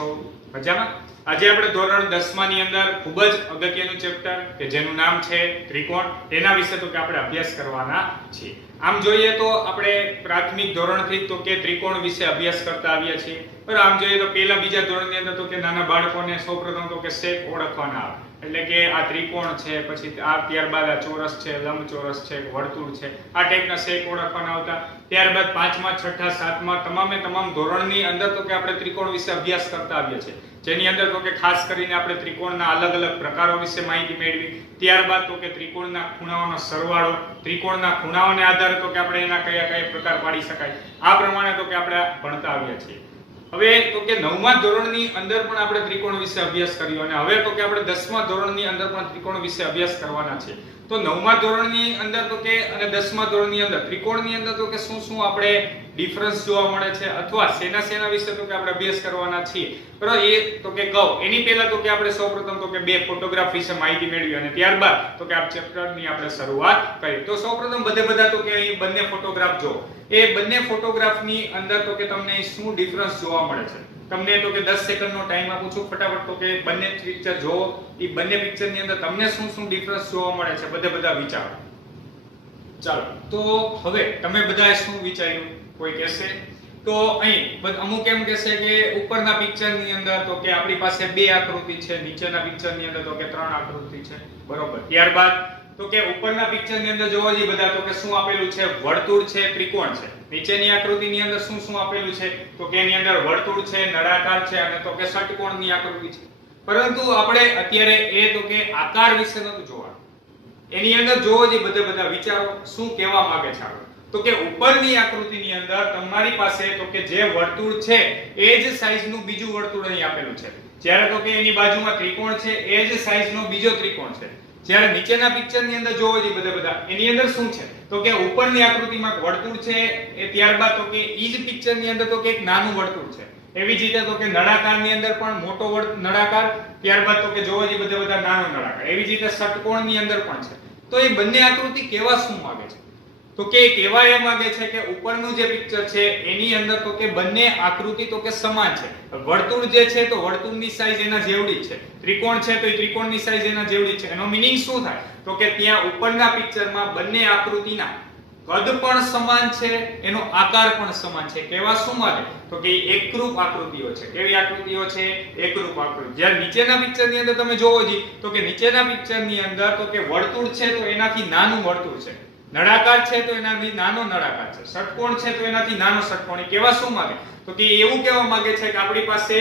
છો? મજામાં? આજે આપણે ધોરણ 10 ની અંદર ખૂબ જ અગત્યનું ચેપ્ટર કે જેનું નામ છે ત્રિકોણ, તેના વિશે તો કે આપણે અભ્યાસ કરવાના છીએ. આમ જોઈએ તો આપણે પ્રાથમિક ધોરણથી તો કે ત્રિકોણ વિશે અભ્યાસ કરતા આવ્યા છીએ. પણ આમ જોઈએ તો પહેલા બીજા ધોરણની અંદર તો કે નાના બાળકોને સૌપ્રથમ તો કે શેપ ઓળખવાના આવે. એટલે કે આ ત્રિકોણ છે, પછી આ ત્યારબાદ આ ચોરસ છે, લંબચોરસ છે, વર્તુળ છે, આ ટાઈપના શેપ ઓળખવાના આવતા. ત્યારબાદ 5મા, 6ઠા, 7મા તમામ ધોરણની અંદર તો કે આપણે ત્રિકોણ વિશે અભ્યાસ કરતા આવ્યા છીએ. જેની અંદર તો કે ખાસ કરીને આપણે ત્રિકોણના અલગ અલગ પ્રકારો વિશે માહિતી મેળવી. ત્યારબાદ તો કે ત્રિકોણના ખૂણાઓનો સરવાળો, ત્રિકોણના ખૂણાઓને આધારે તો કે આપણે એના કયા પ્રકાર પાડી શકાય, આ પ્રમાણે તો કે આપણે ભણતા આવ્યા છીએ. હવે તો કે 9મા ધોરણની અંદર પણ આપણે ત્રિકોણ વિશે અભ્યાસ કર્યો અને હવે તો કે આપણે 10મા ધોરણની અંદર પણ ત્રિકોણ વિશે અભ્યાસ કરવાના છે. તો 9મા ધોરણની અંદર તો કે અને 10મા ધોરણની અંદર ત્રિકોણની અંદર તો કે શું આપણે ડિફરન્સ જોવા મળે છે અથવા શેના વિશે તો કે આપણે અભ્યાસ કરવાના છીએ. બરાબર, એ તો કે કહું એની પહેલા તો કે આપણે સૌપ્રથમ તો કે બે ફોટોગ્રાફ વિશે માહિતી મેળવી અને ત્યારબાદ તો કે આ ચેપ્ટરની આપણે શરૂઆત કરી. તો સૌપ્રથમ બધા તો કે અહીં બંને ફોટોગ્રાફ જો, એ બંને ફોટોગ્રાફની અંદર તો કે તમને શું ડિફરન્સ જોવા મળે છે. તમને તો કે 10 સેકન્ડનો ટાઈમ આપું છું, ફટાફટ તો કે બંને પિક્ચર જોવો. એ બંને પિક્ચરની અંદર તમને શું ડિફરન્સ જોવા મળે છે બધા વિચારો. ચાલો, તો હવે તમે બધાએ શું વિચાર્યું કોઈ કહેશે? તો અહીં અમુક એમ કહેશે કે ઉપરના પિક્ચરની અંદર તો કે આપણી પાસે 2 આકૃતિ છે, નીચેના પિક્ચરની અંદર તો કે 3 આકૃતિ છે. બરોબર. ત્યારબાદ તો કે ઉપરના પિક્ચરની અંદર જોવા જઈએ બધા તો કે શું આપેલું છે? વર્તુળ છે, ત્રિકોણ છે. નીચેની આકૃતિની અંદર શું આપેલું છે? તો કે એની અંદર વર્તુળ છે, નળાકાર છે અને તો કે ષટકોણની આકૃતિ છે. પરંતુ આપણે અત્યારે એ તો કે આકાર વિશે નતું જોવાનું. એની અંદર જોવો જે બધા વિચારો શું કહેવા માંગે છે આપણે. તો કે ઉપરની આકૃતિની અંદર તમારી પાસે તો કે જે વર્તુળ છે એ જ સાઈઝનું બીજું વર્તુળ અહીં આપેલું છે. જ્યારે તો કે એની બાજુમાં ત્રિકોણ છે એ જ સાઈઝનો બીજો ત્રિકોણ છે. જ્યારે નીચેના પિક્ચરની અંદર જોવો જે બધા એની અંદર શું છે? તો કે ઉપરની આકૃતિમાં વર્તુળ છે, એ ત્યારબાદ તો કે ઈ જ પિક્ચરની અંદર તો કે એક નાનું વર્તુળ છે. એવી જ રીતે તો કે નળાકારની અંદર પણ મોટો નળાકાર, ત્યારબાદ તો કે જોવો જે બધા નાનો નળાકાર. એવી જ રીતે ષટકોણની અંદર પણ છે. તો એ બંને આકૃતિ કેવા શું માંગે છે? તો કે કહેવા એ માંગે છે કે ઉપરનું જે પિક્ચર છે એની અંદર તો કે બંને આકૃતિ તો કે સમાન છે. વર્તુળ જે છે તો વર્તુળની સાઈઝ એના જેવડી છે, ત્રિકોણ છે તો એ ત્રિકોણની સાઈઝ એના જેવડી છે. એનો મીનિંગ શું થાય? તો કે ત્યાં ઉપરના પિક્ચરમાં બંને આકૃતિના કદ પણ સમાન છે, એનો આકાર પણ સમાન છે. કેવા શું માટે? તો કે એકરૂપ આકૃતિઓ છે. કેવી આકૃતિઓ છે? એકરૂપ આકૃતિ. જ્યારે નીચેના પિક્ચરની અંદર તમે જોવો જી તો કે નીચેના પિક્ચરની અંદર તો કે વર્તુળ છે તો એનાથી નાનું વર્તુળ છે, નળાકાર છે તો એનાથી નાનો નળાકાર છે, ષટકોણ છે તો એનાથી નાનો ષટકોણ. કેવા શું માંગે? તો કે એવું કહેવા માંગે છે કે આપણી પાસે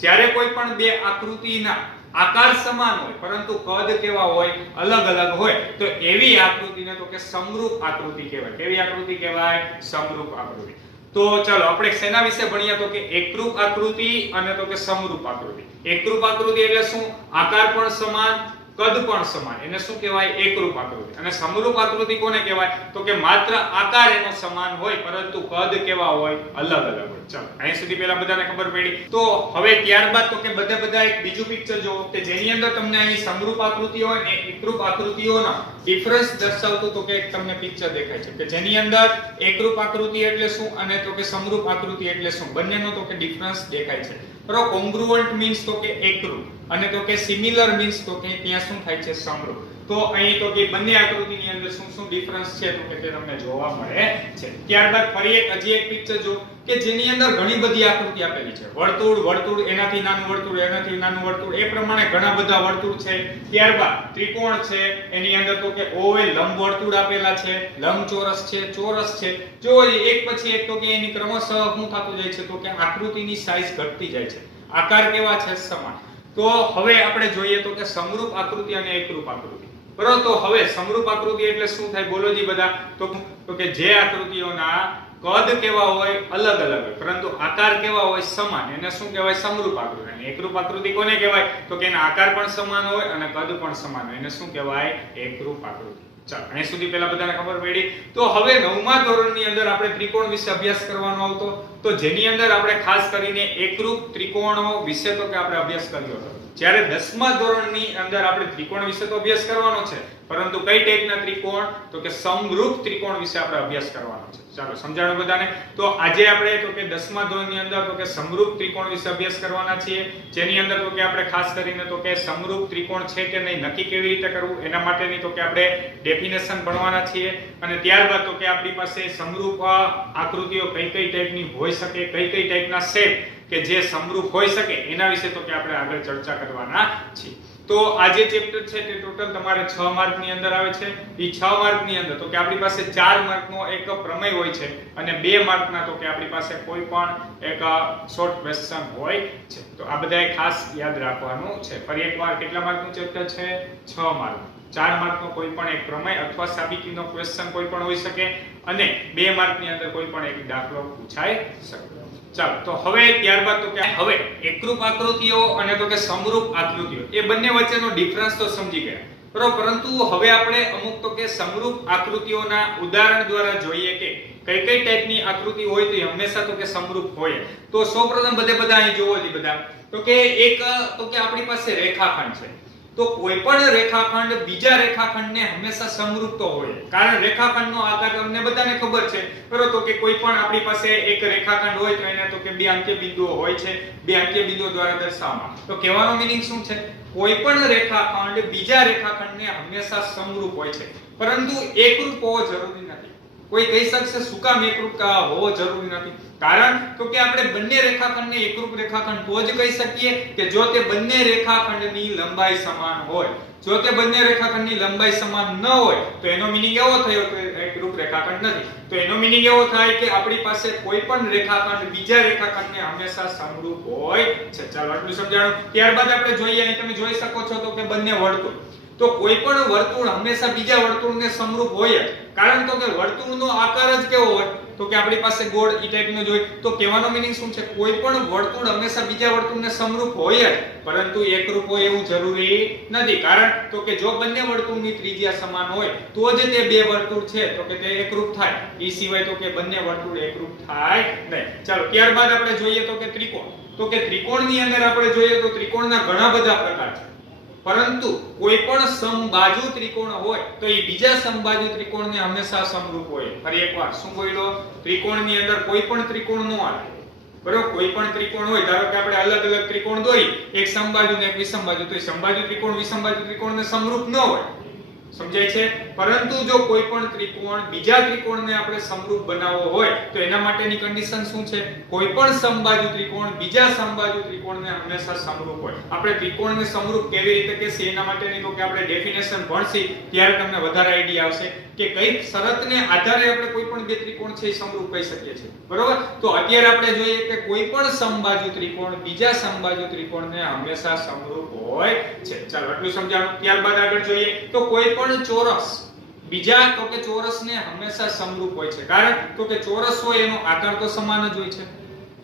જ્યારે કોઈ પણ બે આકૃતિના આકાર સમાન હોય પરંતુ કદ કેવા હોય? અલગ હોય. તો એવી આકૃતિને તો કે સમરૂપ આકૃતિ કહેવાય. કેવી આકૃતિ કહેવાય? સમરૂપ આકૃતિ. તો ચાલો આપણે શેના વિશે ભણ્યા? તો કે એકરૂપ આકૃતિ અને તો કે સમરૂપ આકૃતિ. એકરૂપ આકૃતિ એટલે શું? આકાર પણ સમાન, કદ પણ સમાન, એને શું કહેવાય? એકરૂપ આકૃતિ. અને સમરૂપ આકૃતિ કોને કહેવાય? તો કે માત્ર આકાર એનો સમાન હોય પરંતુ કદ કેવા હોય? અલગ હોય. ચાલો, અહીં સુધી પહેલા બધાને ખબર પડી. તો હવે ત્યારબાદ તો કે બધા એક બીજું પિક્ચર જોવો કે જેની અંદર તમને અહીં સમરૂપ આકૃતિઓ હોય ને એકરૂપ આકૃતિઓનો ડિફરન્સ દર્શાવતું તો કે તમને પિક્ચર દેખાય છે કે જેની અંદર એકરૂપ આકૃતિ એટલે શું અને તો કે સમરૂપ આકૃતિ એટલે શું, બંનેનો તો કે ડિફરન્સ દેખાય છે. બરાબર. કોંગ્રુઅન્ટ મીન્સ તો કે એકરૂપ અને તો કે સિમિલર મીન્સ તો કે ત્યાં શું થાય છે? સમરૂપ. તો અહીં તો કે બંને આકૃતિની અંદર શું ડિફરન્સ છે તો કે તે તમને જોવા મળે છે. ત્યારબાદ ફરી હજી એક પિક્ચર જો કે જેની અંદર ઘણી બધી આકૃતિ આપેલી છે. વર્તુળ, એનાથી નાનું વર્તુળ, એનાથી નાનું વર્તુળ, એ પ્રમાણે ઘણા બધા વર્તુળ છે. ત્યારબાદ ત્રિકોણ છે, એની અંદર તો કે ઓવેલ લંબ વર્તુળ આપેલા છે, લંબચોરસ છે, ચોરસ છે. જો એક પછી એક તો કે એની ક્રમશઃ શું થતું જાય છે તો કે આકૃતિની સાઈઝ ઘટતી જાય છે. આકાર કેવા છે? સમાન. તો હવે આપણે જોઈએ તો કે સમરૂપ આકૃતિ અને એકરૂપ આકૃતિ. બરોબર. તો હવે સમરૂપ આકૃતિ એટલે શું થાય? બોલો જી બધા. તો કે જે આકૃતિઓના કદ કેવા હોય? અલગ હોય પરંતુ આકાર કેવા હોય? સમાન, એને શું કહેવાય? સમરૂપ આકૃતિ. અને એકરૂપ આકૃતિ કોને કહેવાય? તો કે એના આકાર પણ સમાન હોય અને કદ પણ સમાન હોય, એને શું કહેવાય? એકરૂપ આકૃતિ. ચાલો, અહીં સુધી પહેલા બધાને ખબર પડી. તો હવે 9મા ધોરણની અંદર આપણે ત્રિકોણ વિશે અભ્યાસ કરવાનો આવતો, તો જેની અંદર આપણે ખાસ કરીને એકરૂપ ત્રિકોણો વિશે તો કે આપણે અભ્યાસ કર્યો હતો. જ્યારે 10મા ધોરણની અંદર આપણે ત્રિકોણ વિશે તો અભ્યાસ કરવાનો છે, પરંતુ કઈ ટાઈપના ત્રિકોણ? તો કે સમરૂપ ત્રિકોણ વિશે આપણે અભ્યાસ કરવાનો છે. ચાલો સમજાણું બધાને. તો આજે આપણે તો કે 10મા ધોરણની અંદર તો કે સમરૂપ ત્રિકોણ વિશે અભ્યાસ કરવાના છીએ, જેની અંદર તો કે આપણે ખાસ કરીને તો કે સમરૂપ ત્રિકોણ છે કે નહીં નક્કી કેવી રીતે કરવું એના માટેની તો કે આપણે ડેફિનેશન ભણવાના છીએ, અને ત્યારબાદ તો કે આપણી પાસે સમરૂપ આકૃતિઓ કઈ કઈ ટાઈપની હોઈ શકે, કઈ કઈ ટાઈપના શેપ કે જે સમરૂપ હોઈ શકે એના વિશે તો કે આપણે આગળ ચર્ચા કરવાના છીએ. તો આ જે ચેપ્ટર છે તે ટોટલ તમારે 6 માર્ક ની અંદર આવે છે. એ 6 માર્ક ની અંદર તો કે આપણી પાસે 4 માર્ક નો એક પ્રમેય હોય છે અને 2 માર્ક ના તો કે આપણી પાસે કોઈ પણ એક શોર્ટ ક્વેશ્ચન હોય છે. તો આ બધાએ ખાસ યાદ રાખવાનું છે. ફરી એકવાર કેટલા માર્ક નું ચેપ્ટર છે? 6 માર્ક. 4 માર્ક નો કોઈ પણ એક પ્રમેય અથવા સાબિતીનો ક્વેશ્ચન કોઈ પણ હોઈ શકે અને 2 માર્ક ની અંદર કોઈ પણ એક દાખલો પૂછાઈ શકે. ચાલો તો હવે ત્યારબાદ તો કે હવે એકરૂપ આકૃતિઓ અને તો કે સમરૂપ આકૃતિઓ એ બંને વચ્ચેનો ડિફરન્સ તો સમજી ગયા બરોબર, પરંતુ હવે આપણે અમુક તો કે સમરૂપ આકૃતિઓના ઉદાહરણ દ્વારા જોઈએ કે કઈ કઈ ટાઈપની આકૃતિ હોય તો એ હંમેશા તો કે સમરૂપ હોય. તો સૌપ્રથમ બધા અહીં જોવો જ બધા તો કે એક તો કે આપણી પાસે રેખાખંડ છે. તો કોઈ પણ રેખાખંડ બીજા રેખાખંડને હંમેશા સમરૂપ તો હોય, કારણ રેખાખંડનો આકાર તમને બધાને ખબર છે બરોબર. તો કે કોઈ પણ આપણી પાસે એક રેખાખંડ હોય તો એને તો કે બે અંત્ય બિંદુઓ હોય છે, બે અંત્ય બિંદુઓ દ્વારા દર્શાવવામાં. તો કહેવાનો મીનિંગ શું છે? કોઈ પણ રેખાખંડ બીજા રેખાખંડને હંમેશા સમરૂપ હોય છે, પરંતુ એકરૂપ હોવો જરૂરી નથી. કોઈ કહી શકશે શું કામ એકરૂપ હોવો જરૂરી નથી? કારણ તો કે આપણે બંને રેખાખંડને એકરૂપ રેખાખંડ તો જ કહી શકીએ કે જો તે બંને રેખાખંડની લંબાઈ સમાન હોય. જો તે બંને રેખાખંડની લંબાઈ સમાન ન હોય તો એનો મીનિંગ એવો થયો કે એકરૂપ રેખાખંડ નથી. તો એનો મીનિંગ એવો થાય કે આપણી પાસે કોઈ પણ રેખાખંડ બીજા રેખાખંડને હંમેશા સમરૂપ હોય છે. ચાલો આટલું સમજાણું. ત્યારબાદ આપણે જોઈએ, અહીં તમે જોઈ શકો છો તો કે બંને વર્તુળ. તો કોઈ પણ વર્તુળ હંમેશા બીજા વર્તુળને સમરૂપ હોય જ, કારણ તો કે વર્તુળનો આકાર જ કેવો હોય તો કે આપણી પાસે ગોળ ઈ ટાઈપનો જ હોય. તો કહેવાનો મીનિંગ શું છે? કોઈ પણ વર્તુળ હંમેશા બીજા વર્તુળને સમરૂપ હોય જ, પરંતુ એકરૂપ હોય એવું જરૂરી નથી. કારણ તો કે જો બંને વર્તુળની ત્રિજ્યા સમાન હોય તો જ તે બે વર્તુળ છે તો કે તે એકરૂપ થાય. એ સિવાય તો કે બંને વર્તુળ એકરૂપ થાય નહીં. ચાલો ત્યારબાદ આપણે જોઈએ તો કે ત્રિકોણ. તો કે ત્રિકોણની અંદર આપણે જોઈએ તો ત્રિકોણના ઘણા બધા પ્રકાર છે, પરંતુ કોઈ પણ સમબાજુ ત્રિકોણ હોય તો એ બીજા સમબાજુ ત્રિકોણને હંમેશા સમરૂપ હોય. ફરી એકવાર શું બોલ્યો? ત્રિકોણની અંદર કોઈ પણ ત્રિકોણ નો આવે બરોબર. કોઈ પણ ત્રિકોણ હોય, ધારો કે આપણે અલગ અલગ ત્રિકોણ દોરી, એક સમબાજુ ને એક વિષમબાજુ, તો એ સમબાજુ ત્રિકોણ વિષમબાજુ ત્રિકોણને સમરૂપ ન હોય. સમજાય છે? પરંતુ જો કોઈ પણ ત્રિકોણ બીજા ત્રિકોણને આપણે સમરૂપ બનાવવો હોય તો એના માટેની કન્ડિશન શું છે? કોઈ પણ સમબાજુ ત્રિકોણ બીજા સમબાજુ ત્રિકોણને હંમેશા સમરૂપ હોય. આપણે ત્રિકોણને સમરૂપ કેવી રીતે કહેશે એના માટેની તો કે આપણે ડેફિનેશન ભણશી ત્યારે તમને વધારે આઈડિયા આવશે કે કઈ શરતને આધારે આપણે કોઈ પણ બે ત્રિકોણ છે એ સમરૂપ કહી શકીએ છીએ બરોબર. તો અત્યારે આપણે જોઈએ કે કોઈ પણ સમબાજુ ત્રિકોણ બીજા સમબાજુ ત્રિકોણને હંમેશા સમરૂપ હોય છે. ચાલો આટલું સમજાણું. ત્યારબાદ આગળ જોઈએ તો કોઈ પણ ચોરસ બીજા તો કે ચોરસને હંમેશા સમરૂપ હોય છે, કારણ તો કે ચોરસ હોય એનો આકાર તો સમાન જ હોય છે.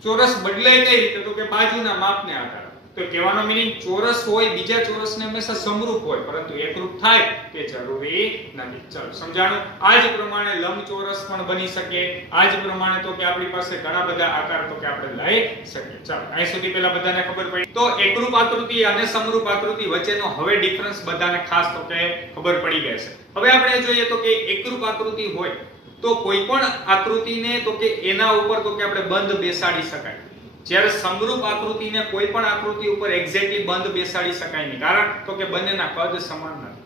ચોરસ બદલાય કઈ રીતે? તો કે બાજુના માપને આધારે. તો કહેવાનો મીનિંગ ચોરસ હોય બીજા ચોરસને હંમેશા સમરૂપ હોય, પરંતુ એકરૂપ થાય તે જરૂરી નથી. ચાલો સમજાણું. આ જ પ્રમાણે લંબચોરસ પણ બની શકે. આ જ પ્રમાણે તો કે આપણી પાસે ઘણા બધા આકાર તો કે આપણે લઈ શકીએ. ચાલો અહીં સુધી પહેલા બધાને ખબર પડી. તો એકરૂપ આકૃતિ અને સમરૂપ આકૃતિ વચ્ચેનો હવે ડિફરન્સ બધાને ખાસ તો કે ખબર પડી ગઈ છે. હવે આપણે જોઈએ તો કે એકરૂપ આકૃતિ હોય તો કોઈ પણ આકૃતિને તો કે એના ઉપર તો કે આપણે બંધ બેસાડી શકાય, જ્યારે સમરૂપ આકૃતિને કોઈ પણ આકૃતિ ઉપર એક્ઝેક્ટલી બંધ બેસાડી શકાય નહીં, કારણ તો કે બંનેના કદ સમાન નથી.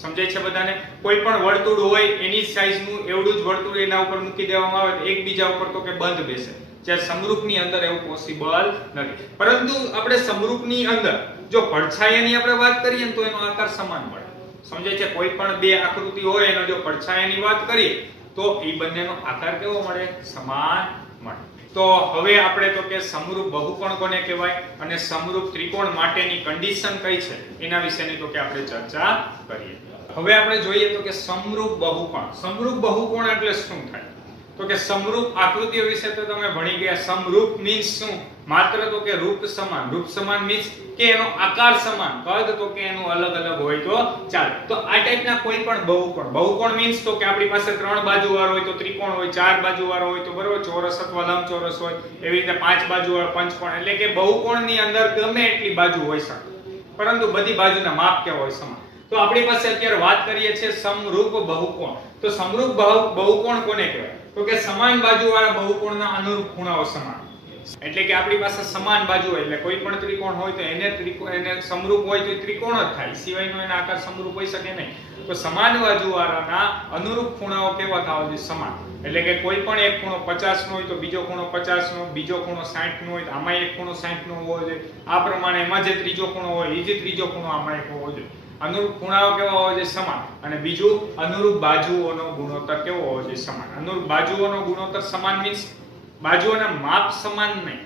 સમજાય છે બધાને? કોઈ પણ વર્તુળ હોય એની સાઈઝનું એવડું જ વર્તુળ એના ઉપર મૂકી દેવામાં આવે તો એકબીજા ઉપર તો કે બંધ બેસે, જ્યારે સમરૂપની અંદર એવું પોસિબલ નથી. પરંતુ આપણે સમરૂપની અંદર જો પડછાયાની આપણે વાત કરીએ તો એનો આકાર સમાન મળે. સમજાય છે? કોઈ પણ બે આકૃતિ હોય એનો જો પડછાયાની વાત કરીએ તો એ બંનેનો આકાર કેવો મળે? સમાન મળે. તો હવે આપણે તો કે સમરૂપ બહુકોણ કોને કહેવાય અને સમરૂપ ત્રિકોણ માટેની કન્ડિશન કઈ છે એના વિશેની તો કે આપણે ચર્ચા કરીએ. હવે આપણે જોઈએ તો કે સમરૂપ બહુકોણ. સમરૂપ બહુકોણ એટલે શું થાય? તો કે સમરૂપ આકૃતિઓ વિશે તો તમે ભણી ગયા. સમરૂપ મીન્સ શું? માત્ર તો કે રૂપ સમાન. રૂપ સમાન મીન્સ કે એનો આકાર સમાન, કદ તો કે એનું અલગ અલગ હોય તો ચાલે. તો આ ટાઈપના કોઈ પણ બહુકોણ. બહુકોણ મીન્સ તો કે આપણી પાસે 3 બાજુ વાળો હોય તો ત્રિકોણ હોય, 4 બાજુ વાળો હોય તો બરોબર ચોરસ અથવા લંબચોરસ હોય, એવી રીતે 5 બાજુ વાળો પંચકોણ. એટલે કે બહુકોણની અંદર ગમે એટલી બાજુ હોઈ શકે પરંતુ બધી બાજુના માપ કેવા હોય? સમાન. તો આપણી પાસે અત્યારે વાત કરીએ છીએ સમરૂપ બહુકોણ. તો સમરૂપ બહુકોણ કોને કહેવાય? તો કે સમાન બાજુવાળા બહુકોણના અનુરૂપ ખૂણાઓ સમાન. એટલે કે આપણી પાસે સમાન બાજુ હોય એટલે કોઈ પણ ત્રિકોણ હોય તો એને સમરૂપ હોય તો ત્રિકોણ જ થાય, સિવાયનો એનો આકાર સમરૂપ હોઈ શકે નહીં. તો સમાન બાજુવાળાના અનુરૂપ ખૂણાઓ કેવા થવા જોઈએ? સમાન. એટલે કે કોઈ પણ એક ખૂણો 50 નો હોય તો બીજો ખૂણો 50 નો, બીજો ખૂણો 60 નો હોય તો આમાં એક ખૂણો 60 નો હોવો જોઈએ. આ પ્રમાણે એમાં જે ત્રીજો ખૂણો હોય એ જે ત્રીજો ખૂણો આમાં એક હોવો જોઈએ. અનુરૂપ ખૂણાઓ કેવા હોવા જોઈએ? સમાન. અને બીજું અનુરૂપ બાજુઓનો ગુણોત્તર કેવો હોવો જોઈએ? સમાન. અનુરૂપ બાજુઓનો ગુણોત્તર સમાન મીન્સ બાજુઓના માપ સમાન નહીં.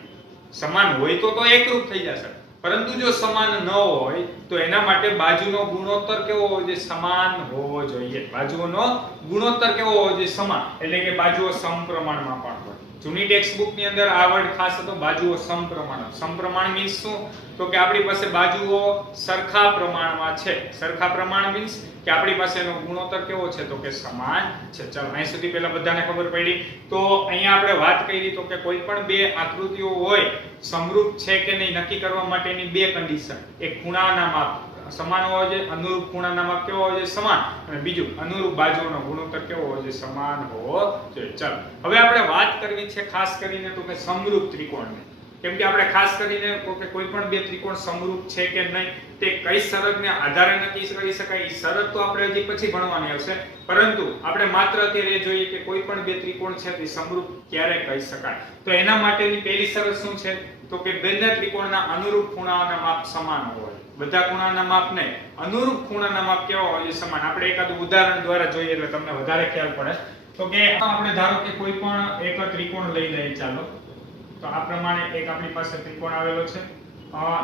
સમાન હોય તો એકરૂપ થઈ જશે, પરંતુ જો સમાન ન હોય તો એના માટે બાજુનો ગુણોત્તર કેવો હોવો જોઈએ? સમાન હોવો જોઈએ. બાજુઓનો ગુણોત્તર કેવો હોવો જોઈએ? સમાન. એટલે કે બાજુઓ સમપ્રમાણમાં પણ હોય. જૂની ટેક્સ્ટ બુક ની અંદર આ વર્ડ ખાસ હતો, બાજુઓ સમપ્રમાણ. સમપ્રમાણ મીન્સ શું? તો કે આપણી પાસે બાજુઓ સરખા પ્રમાણમાં છે. સરખા પ્રમાણ મીન્સ કે આપણી પાસે એનો ગુણોત્તર કેવો છે? તો કે સમાન છે. ચાલો અહીં સુધી પહેલા બધાને ખબર પડી. તો અહીંયા આપણે વાત કરી તો કે કોઈ પણ બે આકૃતિઓ હોય સમરૂપ છે કે નહીં નક્કી કરવા માટેની બે કન્ડિશન. એક ખૂણાના માપ સમાન હોવો જોઈએ, અનુરૂપ ખૂણાના માપ કેવો હોવો જોઈએ? સમાન. અને બીજું અનુરૂપ બાજુઓનો ગુણોત્તર કેવો હોવો જોઈએ? સમાન હોવો જોઈએ. ચાલો હવે આપણે વાત કરવી છે ખાસ કરીને તો કે સમરૂપ ત્રિકોણની. કેમ કે આપણે ખાસ કરીને કોઈ પણ બે ત્રિકોણ સમરૂપ છે કે નહીં તે કઈ શરતને આધારે નક્કી કરી શકાય એ શરત તો આપણે હજી પછી ભણવાની આવશે, પરંતુ આપણે માત્ર અત્યારે એ જોઈએ કે કોઈ પણ બે ત્રિકોણ છે તે સમરૂપ ક્યારે કહી શકાય. તો એના માટેની પહેલી શરત શું છે? તો કે બંને ત્રિકોણના અનુરૂપ ખૂણાઓના માપ સમાન હોય. બધા ખૂણાના માપ નહીં, અનુરૂપ ખૂણાના માપ કેવા હોય છે? સમાન. આપણે એકાદું ઉદાહરણ દ્વારા જોઈએ એટલે તમને વધારે ખ્યાલ પડે. તો કે આપણે ધારો કે કોઈ પણ એક ત્રિકોણ લઈ લઈએ. ચાલો તો આ પ્રમાણે એક આપણી પાસે ત્રિકોણ આવેલો છે.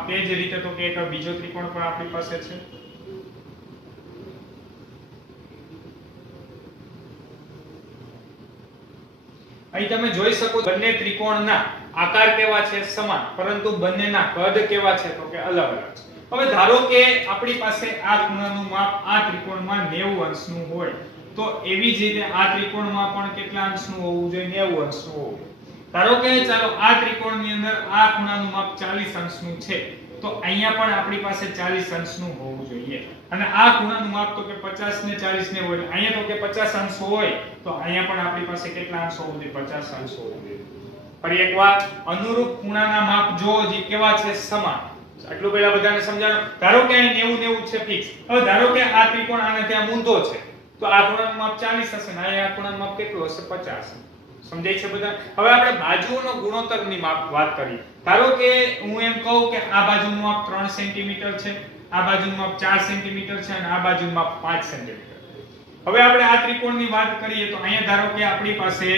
તે જ રીતે તો કે એક બીજો ત્રિકોણ પણ આપણી પાસે છે. અહીં તમે જોઈ શકો બંને ત્રિકોણના આકાર કેવા છે? સમાન, પરંતુ બંનેના કદ કેવા છે? તો કે અલગ અલગ છે. હવે ધારો કે આપણી પાસે આ ખૂણાનું માપ આ ત્રિકોણમાં 90 અંશનું હોય તો એવી જ રીતે આ ત્રિકોણમાં પણ કેટલા અંશનું હોવું જોઈએ? 90 અંશનું હોવું જોઈએ. ધારો કે ચાલો આ ત્રિકોણની અંદર આ ખૂણાનું માપ 40 અંશનું છે તો અહીંયા પણ આપણી પાસે 40 અંશનું હોવું જોઈએ. અને આ ખૂણાનું માપ તો કે 50 ને 40 ને હોય અહીંયા તો કે 50 અંશ હોય તો અહીંયા પણ આપણી પાસે કેટલા અંશ હોવું જોઈએ? 50 અંશ હોવું જોઈએ. ફરી એકવાર અનુરૂપ ખૂણાના માપ જો જે કેવા છે? સમાન. આટલું પહેલા બધાને સમજાણો. ધારો કે અહીં 90 90 છે ફિક્સ. હવે ધારો કે આ ત્રિકોણ આને ત્યાં ઊંધો છે તો આ ખૂણાનું માપ 40 હશે ને આ ખૂણાનું માપ કેટલું હશે? 50. સમજાય છે બધા? હવે આપણે બાજુઓનો ગુણોત્તરની વાત કરીએ. ધારો કે હું એમ કહું કે આ બાજુનું માપ 3 સેન્ટીમીટર છે, આ બાજુનું માપ 4 સેન્ટીમીટર છે અને આ બાજુનું માપ 5 સેન્ટીમીટર. હવે આપણે આ ત્રિકોણની વાત કરીએ તો અહીંયા ધારો કે આપણી પાસે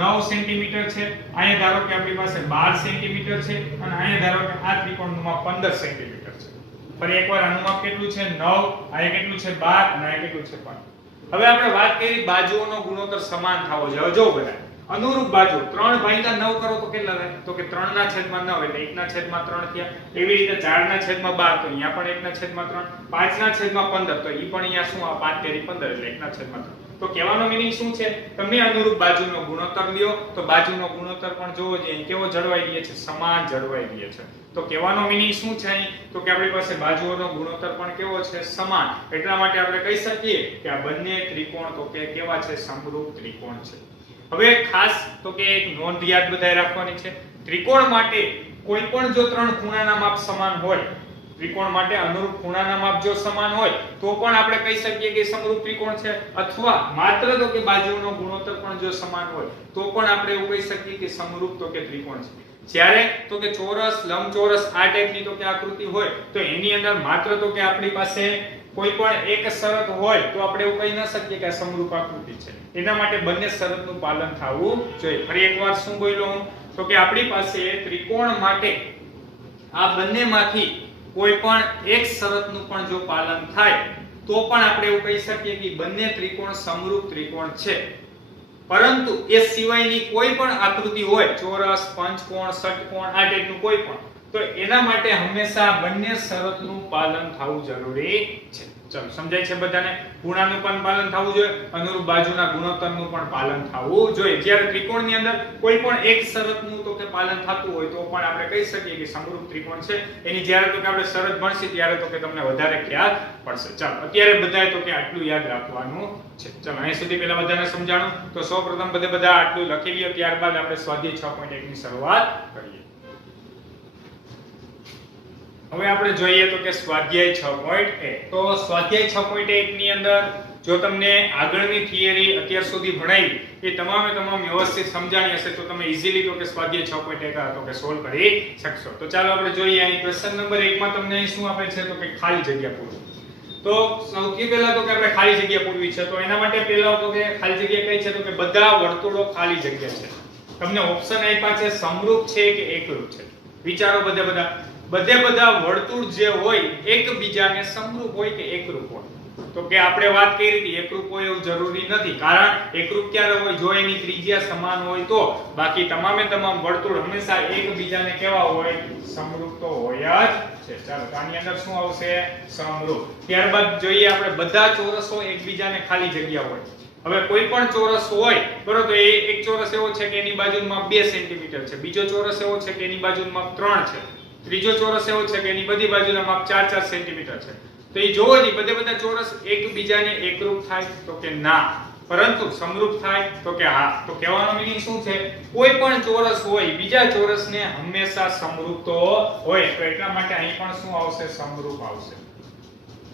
9 સેન્ટીમીટર છે, અહીંયા ધારો કે આપણી પાસે 12 સેન્ટીમીટર છે અને અહીંયા ધારો કે આ ત્રિકોણનું માપ 15 સેન્ટીમીટર છે. ફરી એકવાર આનું માપ કેટલું છે? 9, અહીંયા કેટલું છે? 12 અને અહીંયા કેટલું છે? 5. હવે આપણે વાત કરી બાજુઓનો ગુણોત્તર સમાન થવો જોઈએ. હવે જો બધા અનુરૂપ બાજુ 3 ભાગ્યા 9 કરો તો કેટલા થાય? તો કે 3 ના છેદમાં 9 એટલે 1 ના છેદમાં 3 થયા. એવી રીતે 4 ના છેદમાં 12 તો અહીંયા પણ 1 ના છેદમાં 3, 5 ના છેદમાં 15 તો ઈ પણ અહીંયા શું? આ 5 તેરી 15 એટલે 1 ના છેદમાં 3. તો કહેવાનો મીનિંગ શું છે? તમે અનુરૂપ બાજુનો ગુણોત્તર લ્યો તો બાજુનો ગુણોત્તર પણ જોવો જોઈએ કેવો જળવાઈ રહે છે? સમાન જળવાઈ રહે છે. તો કહેવાનો મીનિંગ શું છે અહીં? તો કે આપણી પાસે બાજુઓનો ગુણોત્તર પણ કેવો છે? સમાન. એટલા માટે આપણે કહી શકીએ કે આ બંને ત્રિકોણ તો કે કેવા છે? સમરૂપ ત્રિકોણ છે. હવે ખાસ તો કે એક નોંધ યાદ બધાએ રાખવાની છે. ત્રિકોણ માટે કોઈ પણ જો ત્રણ ખૂણાના માપ સમાન હોય, ત્રિકોણ માટે અનુરૂપ ખૂણાના માપ જો સમાન હોય તો પણ આપણે કહી શકીએ કે સમરૂપ ત્રિકોણ છે, અથવા માત્ર તો કે બાજુઓનો ગુણોત્તર પણ જો સમાન હોય તો પણ આપણે એવું કહી શકીએ કે સમરૂપ તો કે ત્રિકોણ છે. જ્યારે તો કે ચોરસ, લંબચોરસ આ ટાઈપની તો કે આકૃતિ હોય તો એની અંદર માત્ર તો કે આપણી પાસે કોઈ પણ એક શરત હોય તો આપણે એવું કહી ન શકીએ કે આ સમરૂપ આકૃતિ છે. એના માટે બંને શરતનું પાલન થવું જોઈએ. ફરી એકવાર શું બોલ્યો હું? તો કે આપણી પાસે ત્રિકોણ માટે આ બંનેમાંથી કોઈ પણ એક શરતનું પણ જો પાલન થાય તો પણ આપણે એવું કહી શકીએ કે બંને ત્રિકોણ સમરૂપ ત્રિકોણ છે. પરંતુ એ સિવાયની કોઈ પણ આકૃતિ હોય, ચોરસ, પંચકોણ, ષટકોણ આ ટાઈપનું કોઈ પણ, તો એના માટે હંમેશા બંને શરતનું પાલન થવું જરૂરી છે. ચાલો સમજાય છે બધાને? ખૂણાનું પણ પાલન થવું જોઈએ, અનુરૂપ બાજુના ગુણોત્તરનું પણ પાલન થવું જોઈએ. જ્યારે ત્રિકોણની અંદર કોઈ પણ એક શરતનું તો કે પાલન થતું હોય તો પણ આપણે કહી શકીએ કે સમરૂપ ત્રિકોણ છે. એની જ્યારે તો કે આપણે શરત ભણશી ત્યારે તો કે તમને વધારે ખ્યાલ પડશે. ચાલો અત્યારે બધાએ તો કે આટલું યાદ રાખવાનું છે. ચાલો અહીં સુધી પહેલા બધાને સમજાણું તો સૌપ્રથમ બધા આટલું લખી લ્યો, ત્યારબાદ આપણે સ્વાધ્યાય 6.1 ની શરૂઆત કરીએ. હવે આપણે જોઈએ તો કે સ્વાધ્યાય 6.1. તો સ્વાધ્યાય 6.1 ની અંદર જો તમને આગળની થિયરી અત્યાર સુધી ભણાવી એ તમામે તમામ વ્યવસ્થિત સમજાણી હશે તો તમે ઈઝીલી તો કે સ્વાધ્યાય 6.1 તો કે સોલ્વ કરી શકશો. તો ચાલો આપણે જોઈએ અહીં ક્વેશ્ચન નંબર 1 માં તમને અહીં શું આપેલ છે તો કે ખાલી જગ્યા પૂરવું. તો સૌથી પહેલા તો કે આપણે ખાલી જગ્યા પૂરવી છે. તો એના માટે પહેલા તો કે ખાલી જગ્યા કઈ છે તો કે બધા વર્તુળો ખાલી જગ્યા છે. તમને ઓપ્શન આપ્યા છે સમરૂપ છે કે એકરૂપ છે. વિચારો બધા વર્તુળ જે હોય એકબીજાને સમરૂપ હોય કે એકરૂપ હોય. તો કે આપણે વાત કરી હતી એકરૂપ હોય એવું જરૂરી નથી. કારણ એકરૂપ ક્યારે હોય? જો એની ત્રિજ્યા સમાન હોય તો. બાકી તમામે તમામ વર્તુળ હંમેશા એકબીજાને કેવા હોય? સમરૂપ તો હોય જ છે. ચાલો તો આની અંદર શું આવશે? સમરૂપ. ત્યારબાદ જોઈએ આપણે બધા ચોરસો એકબીજાને ખાલી જગ્યા હોય. હવે કોઈ પણ ચોરસ હોય બરોબર, તો એ એક ચોરસ એવો છે કે એની બાજુનું માપ 2 સેન્ટીમીટર છે, બીજો ચોરસ એવો છે કે એની બાજુનું માપ 3 છે, ત્રીજો ચોરસ એવો છે કે એની બધી બાજુના માપ 4 સેન્ટીમીટર છે. તો એ જોવો જ બધા ચોરસ એકબીજાને એકરૂપ થાય તો કે ના, પરંતુ સમરૂપ થાય તો કે હા. તો કહેવાનો મીનિંગ શું છે? કોઈ પણ ચોરસ હોય બીજા ચોરસને હંમેશા સમરૂપ તો હોય. તો એટલા માટે અહીં પણ શું આવશે? સમરૂપ આવશે.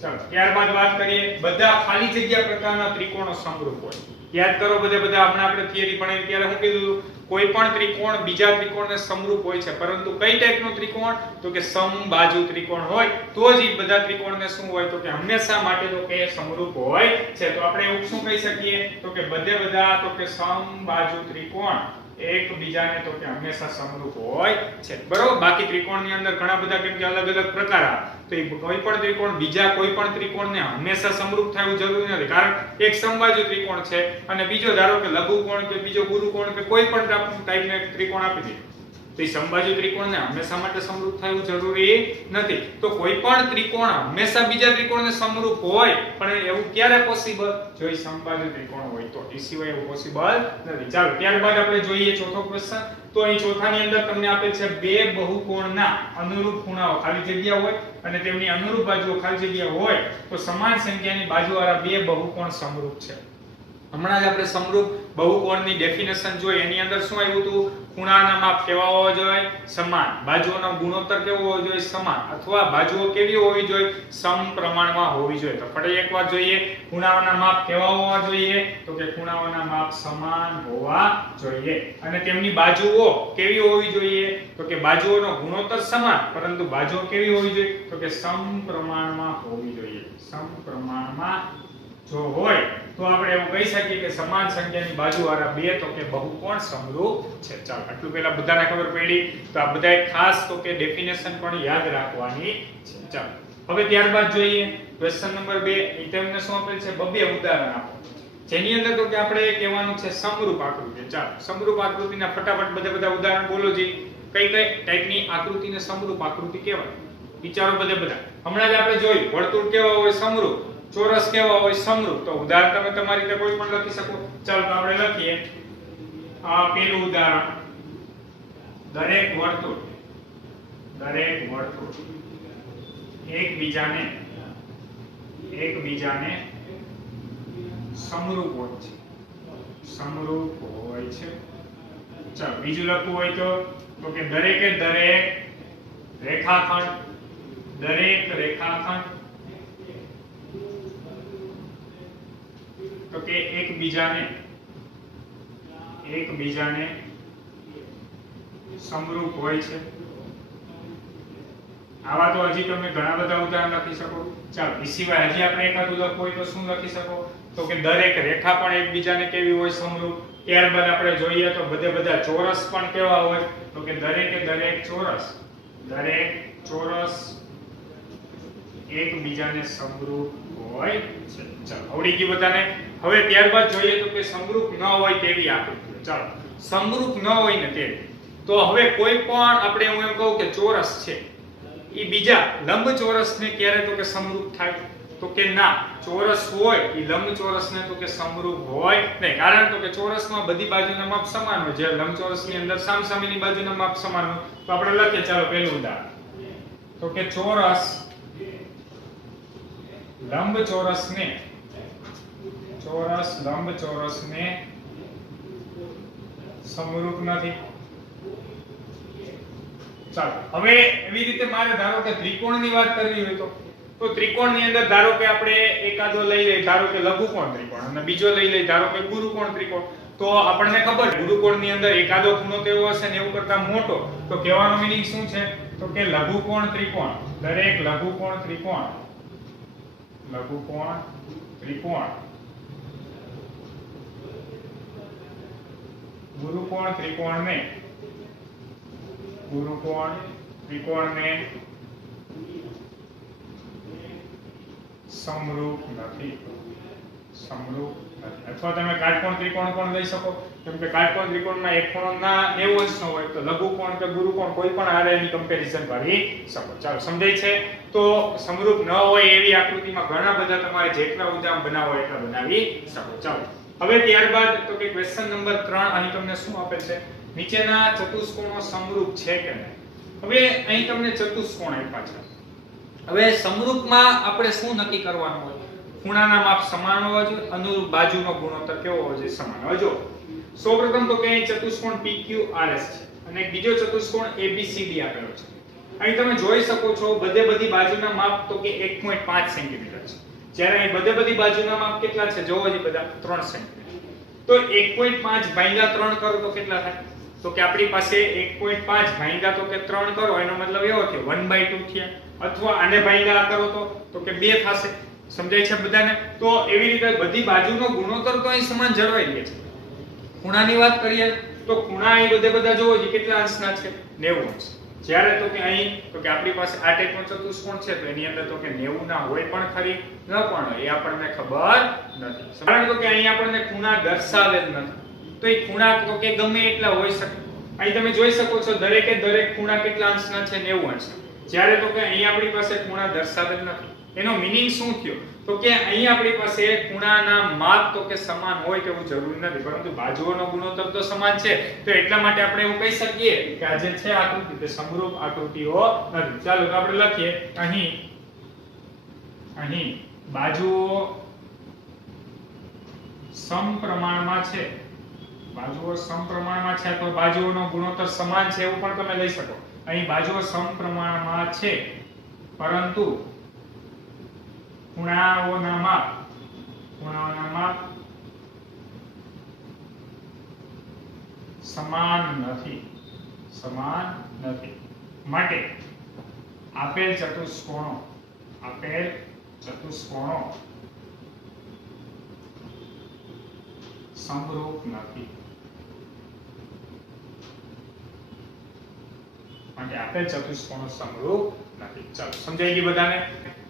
ચાલો ત્યારબાદ વાત કરીએ બધા ખાલી જગ્યા પ્રકારના ત્રિકોણો સમરૂપ હોય. યાદ કરો બધા હમણાં આપણે થિયરી ભણાવી ત્યારે શું કીધું? કોઈ પણ ત્રિકોણ બીજા ત્રિકોણને સમરૂપ હોય છે, પરંતુ કઈ ટાઈપનો ત્રિકોણ? તો કે સમબાજુ ત્રિકોણ હોય તો જ બધા ત્રિકોણને શું હોય તો કે હંમેશા માટે તો કે સમરૂપ હોય છે. તો આપણે એવું શું કહી શકીએ તો કે બધા તો કે સમબાજુ ત્રિકોણ એકબીજાને તો કે હંમેશા સમરૂપ હોય છે. બરોબર. બાકી ત્રિકોણની અંદર ઘણા બધા કેમ કે અલગ અલગ પ્રકાર આવે તો એ કોઈ પણ ત્રિકોણ બીજા કોઈ પણ ત્રિકોણને હંમેશા સમરૂપ થવું જરૂરી નથી. કારણ એક સમબાજુ ત્રિકોણ છે અને બીજો ધારો કે લઘુકોણ કે બીજો ગુરુકોણ કે કોઈ પણ ટાઈપનો એક ત્રિકોણ આપી દે તો એ સમબાજુ ત્રિકોણને હંમેશા માટે સમરૂપ થવું જરૂરી નથી. તો કોઈ પણ ત્રિકોણ હંમેશા બીજા ત્રિકોણને સમરૂપ હોય પણ એવું ક્યારે પોસિબલ? જો એ સમબાજુ ત્રિકોણ હોય તો. એ સિવાય એવું પોસિબલ નથી. ચાલો ત્યારબાદ આપણે જોઈએ ચોથો ક્વેશ્ચન. તો અહીં ચોથાની અંદર તમને આપેલ છે બે બહુકોણના અનુરૂપ ખૂણાઓ ખાલી જગ્યા હોય અને તેમની અનુરૂપ બાજુઓ ખાલી જગ્યા હોય તો સમાન સંખ્યાની બાજુવાળા બે બહુકોણ સમરૂપ છે. હમણાં જ આપણે સમરૂપ બહુકોણની ડેફિનેશન જોઈ. એની અંદર શું આવ્યું હતું? ખૂણાના માપ કેવા હોવા જોઈએ? સમાન. બાજુઓનો ગુણોત્તર કેવો હોવો જોઈએ? સમાન. અથવા બાજુઓ કેવી હોવી જોઈએ? સમપ્રમાણમાં હોવી જોઈએ. તો ફરી એકવાર જોઈએ ખૂણાઓના માપ કેવા હોવા જોઈએ? તો કે ખૂણાઓના માપ સમાન હોવા જોઈએ. અને તેમની બાજુઓ કેવી હોવી જોઈએ? તો કે બાજુઓનો ગુણોત્તર સમાન, પરંતુ બાજુઓ કેવી હોવી જોઈએ? તો કે સમપ્રમાણમાં હોવી જોઈએ. સમપ્રમાણમાં જો હોય તો આપણે એવું કહી શકીએ કે સમાન સંખ્યાની બાજુવાળા બે તો કે બહુકોણ સમરૂપ છે. ચાલો આટલું પહેલા બધાને ખબર પડી. તો આ બધાએ ખાસ તો કે ડેફિનેશન પણ યાદ રાખવાની છે. ચાલો હવે ત્યારબાદ જોઈએ ક્વેશ્ચન નંબર 2. એ તમને શું આપેલ છે? બબે ઉદાહરણ આપો જેની અંદર તો કે આપણે કહેવાનું છે સમરૂપ આકૃતિ. ચાલો સમરૂપ આકૃતિના ફટાફટ બધા ઉદાહરણ બોલો. જે કઈ ટાઈપની આકૃતિને સમરૂપ આકૃતિ કહેવાય? વિચારો બધા. હમણાં જ આપણે જોયું વર્તુળ કેવા હોય? સમરૂપ. ચોરસ કેવા હોય? સમરૂપ. તો ઉદાહરણ તમે તમારી રીતે કોઈ પણ લખી શકો. ચાલો તો આપણે લખીએ. આ પહેલું ઉદાહરણ. દરેક વર્તુળ એકબીજાને સમરૂપ હોય છે. ચાલો બીજું લખવું હોય તો કે દરેકે દરેક રેખાખંડ તો કે એકબીજાને સમરૂપ હોય છે. આવા તો હજી તમે ઘણા બધા ઉદાહરણ લખી શકો. ચાલો એ સિવાય હજી આપણે એકાદું લખવું હોય તો શું લખી શકો? તો કે દરેક રેખા પણ એકબીજાને કેવી હોય? સમરૂપ. ત્યારબાદ આપણે જોઈએ તો બધા ચોરસ પણ કેવા હોય? તો કે દરેક ચોરસ એકબીજાને સમરૂપ હોય છે. ચાલો આવડી ગયું બધાને. હવે ત્યારબાદ જોઈએ તો કે સમરૂપ ન હોય તેવી આકૃતિઓ. ચાલો સમરૂપ ન હોય ને તે તો હવે કોઈ પણ આપણે હું એમ કહું કે ચોરસ છે એ બીજા લંબચોરસને ક્યારે તો કે સમરૂપ થાય? તો કે ના, ચોરસ હોય એ લંબચોરસને તો કે સમરૂપ હોય નહીં, કારણ તો કે ચોરસમાં બધી બાજુના માપ સમાન હોય, જે લંબચોરસની અંદર સામસામેની બાજુના માપ સમાન હોય. તો આપણે લખીએ, ચાલો પહેલું ઉદાહરણ, તો કે ચોરસ લંબચોરસને સમરૂપ નથી. ચાલો હવે એવી રીતે મારે ધારો કે ત્રિકોણની વાત કરવી હોય તો ત્રિકોણની અંદર ધારો કે આપણે એકાદો લઈ લઈએ, ધારો કે લઘુકોણ ત્રિકોણ, અને બીજો લઈ લઈએ ધારો કે ગુરુકોણ ત્રિકોણ. તો આપણને ખબર ગુરુકોણની અંદર એકાદો ખૂણો તો એવો હશે ને એવું કરતા મોટો, તો કહેવાનો મીનિંગ શું છે? તો કે લઘુકોણ ત્રિકોણ, દરેક લઘુકોણ ત્રિકોણ ગુરુકોણ ત્રિકોણને સમરૂપ નથી. અથવા તમે કાટકોણ ત્રિકોણ પણ લઈ શકો, કેમ કે કાટકોણ ત્રિકોણમાં એક ખૂણોના 90 અંશનો હોય, તો લઘુકોણ કે ગુરુકોણ કોઈ પણ આરે એની કમ્પેરિઝન કરી શકો. ચાલો સમજાય છે? તો સમરૂપ ન હોય એવી આકૃતિમાં ઘણા બધા તમારે જેટલા ઉદાહરણ બનાવો એટલા બનાવી શકો. ચાલો હવે ત્યારબાદ તો કે ક્વેશ્ચન નંબર 3, અહીં તમને શું આપેલ છે? નીચેના ચતુષ્કોણો સમરૂપ છે કે નહીં? હવે અહીં તમને ચતુષ્કોણ આપ્યા છે. હવે સમરૂપમાં આપણે શું નક્કી કરવાનું હોય? ખૂણાના માપ સમાન હોવા જોઈએ, અનુરૂપ બાજુનો ગુણોત્તર કેવો હોવો જોઈએ? સમાન. હવે જો સૌપ્રથમ તો કે અહીં ચતુષ્કોણ PQRS છે અને બીજો ચતુષ્કોણ ABCD આપેલો છે. અહીં તમે જોઈ શકો છો બધી બાજુના માપ તો કે 1.5 સેન્ટીમીટર છે, જ્યારે અહીં બધી બાજુના માપ કેટલા છે? જોવો જ બધા 3 સેન્ટીમીટર. તો 1.5 ભાગ્યા 3 કરો તો કેટલા થાય? તો કે આપણી પાસે 1.5 ભાગ્યા તો કે 3 કરો, એનો મતલબ એવો થયો 1/2 થયા, અથવા આને ભાગ્યા કરો તો કે 2 થશે. સમજાય છે બધાને? તો એવી રીતે બધી બાજુનો ગુણોત્તર તો અહીં સમાન જળવાઈ રહે છે. ખૂણાની વાત કરીએ તો ખૂણા અહીં બધા જોવો જ કેટલા અંશના છે? 90 અંશ. જ્યારે તો કે અહીં તો કે આપણી પાસે આ ટાઈપનો ચતુષ્કોણ છે, તો એની અંદર તો કે 90 ના હોય પણ ખરી, ન પણ હોય, એ આપણને ખબર નથી. કારણ તો કે અહીં આપણને ખૂણા દર્શાવેલ નથી, તો એ ખૂણા તો કે ગમે એટલા હોઈ શકે. અહીં તમે જોઈ શકો છો દરેકે દરેક ખૂણા કેટલા અંશના છે? 90 અંશના. જ્યારે તો કે અહીં આપણી પાસે ખૂણા દર્શાવેલ નથી. એનો મીનિંગ શું થયો? તો કે અહીં આપણી પાસે ખૂણાના માપ તો કે સમાન હોય તેવું જરૂરી નથી, પરંતુ બાજુઓનો ગુણોત્તર તો સમાન છે, તો એટલા માટે આપણે એવું કહી શકીએ કે આ જે છે આકૃતિ તે સમરૂપ આકૃતિઓ નથી. ચાલો તો આપણે લખીએ, અહીં બાજુઓ સમપ્રમાણમાં છે, તો બાજુઓનો ગુણોત્તર સમાન છે એવું પણ તમે લઈ શકો. અહીં બાજુઓ સમપ્રમાણમાં છે પરંતુ ખૂણાઓના માપ સમાન નથી. માટે આપેલ ચતુષ્કોણો સમરૂપ નથી. ચાલો સમજાઈ ગઈ બધાને?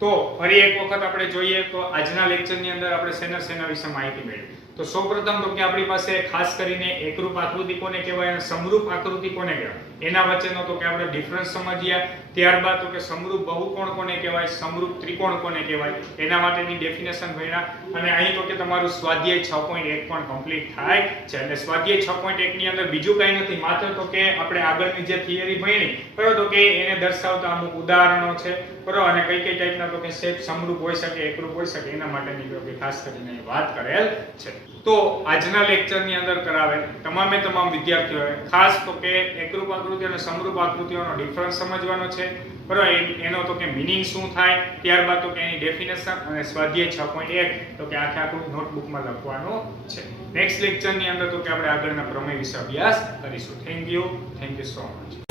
તો ફરી એક વખત આપણે જોઈએ તો આજના લેક્ચરની અંદર આપણે શેના વિશે માહિતી મેળવી. તો સૌપ્રથમ તો કે આપણી પાસે ખાસ કરીને એકરૂપ આકૃતિ કોને કહેવાય અને સમરૂપ આકૃતિ કોને કહેવાય એના વચ્ચેનો તો કે આપણે ડિફરન્સ સમજ્યા. ત્યારબાદ તો કે સમરૂપ બહુકોણ કોને કહેવાય, સમરૂપ ત્રિકોણ કોને કહેવાય, એના માટેની ડેફિનેશન ભણ્યા. અને અહીં તો કે તમારું સ્વાધ્યાય 6.1 પણ કમ્પ્લીટ થાય છે. અને સ્વાધ્યાય 6.1 ની અંદર બીજું કંઈ નથી, માત્ર તો કે આપણે આગળની જે થિયરી ભણી બરાબર, તો કે એને દર્શાવતા અમુક ઉદાહરણો છે બરાબર, અને કઈ ટાઈપના તો કે શેપ સમરૂપ હોઈ શકે, એકરૂપ હોઈ શકે, એના માટેની તો કે ખાસ કરીને વાત કરેલ છે. તો આજના લેક્ચરની અંદર કરાવેલ તમામ વિદ્યાર્થીઓએ ખાસ તો કે એકરૂપ આકૃતિ અને સમરૂપ આકૃતિઓનો ડિફરન્સ સમજવાનો છે બરાબર, એનો તો કે મીનિંગ શું થાય, ત્યારબાદ તો કે એની ડેફિનેશન અને સ્વાધ્યાય 6.1 તો કે આખું નોટબુકમાં લખવાનું છે. નેક્સ્ટ લેક્ચરની અંદર તો કે આપણે આગળના પ્રમેય વિશે અભ્યાસ કરીશું. Thank you so much.